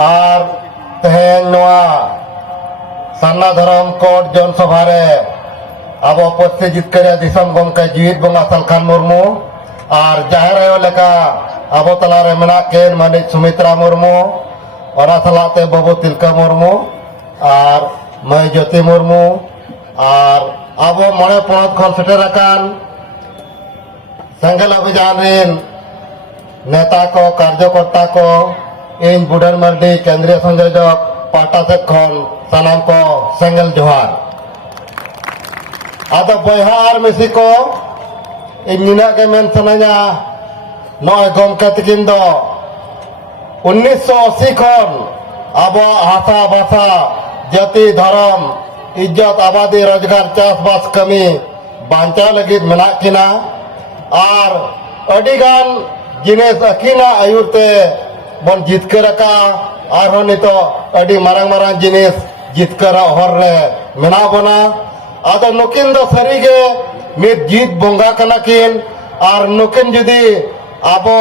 और तेहेन सान्ना धरम कोट जनसभा अब उपस्थित जितकर दिसम गमके जीवित बंगा सलखान मुर्मू और जाहिर आयो लेका अब तलारे मेना केन मानिक सुमित्रा मुर्मू और सलाते बाबू तिलका मुर्मू और मैं ज्योति मुर्मू और अब मणे पणत खन सेटर अकान सेंगल अभियान रेन नेता को कार्यकर्ता को इन बुढ़न मर्डी केंद्रीय संयोजक पाटा से खन सानाम को सेंगल जोहार आदो बयहा और मिसी को इन निना के मेन सनाया नय गमके तकिन दो 1980 खन अब हासा भाषा जाति धर्म इज्जत आबादी रोजगार चाषबास कमी बांचा लगी मेना किना और अडिगान जिनेस अकिना आयुरते बन जितकर का और नितो अडी मारंग मारंग जिनिस जितकर हर रे मेना बना आदो नुकिन दो सरीगे मित जीत बोंगा कना किन और नुकिन जुदी आबो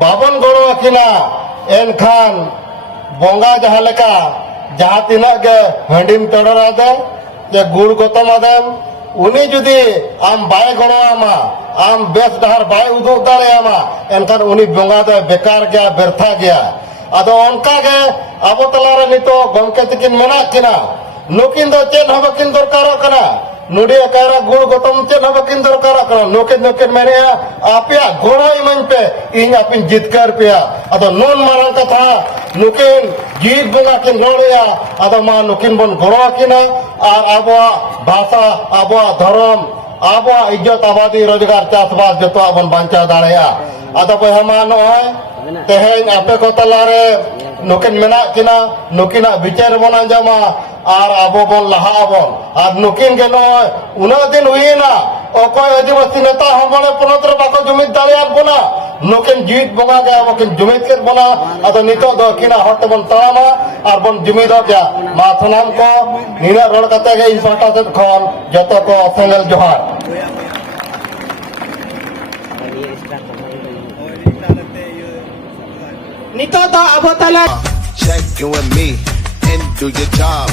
बाबन गड़ो अकिना एनखान बोंगा जहाँ लेका जहाँ तीना गे हंडिम तोड़र आदे जे गुड़ गोतम आदेम उनी जुदी आम बाय गड़ो आमा आम बेस डहर बाय उदुग दारे आमा एनखान उनी बोंगा दो बेकार गया व्यर्था गया आदो उनका गे आबो तलारे नितो गमके तकिन मेना किना नुकिन दो चेन हबकिन दरकारो कना नुडी अकारा गुड़ गोतम चेन हबकिन दरकारो कना नुकिन नुकिन मेने आपिया गोड़ो इमन पे इन आपिन जितकर पिया अदो नोन मारंग कथा नुकिन जीत बुंगा किन गोड़िया अदो मा नुकिन बन गोड़ो किना और आबो भाषा आबो धर्म आबो इज्जत आबादी रोजगार चाषबास जतो बन बांचा दाड़ेया अदो बयहा मा नय तेहेन आपे को तलारे नुकिन मेना किना नुकिना विचार बन आंजमा और आबो बन लहा बन और नुकिन के नय उना दिन हुईना अकोय आदिवासी नेता हम बने पनत्र बाको जुमित दाड़ियात बना नुकिन जीत बंगा के आबो किन जुमित के बना अदो नितो दो किना हट बन तरामा और बन जुमित हो गया मा सनाम को नीना रोड कते के इन पाटा से खन जतो को सेंगल जोहार नितो दो अब तला Check you and me and do your job.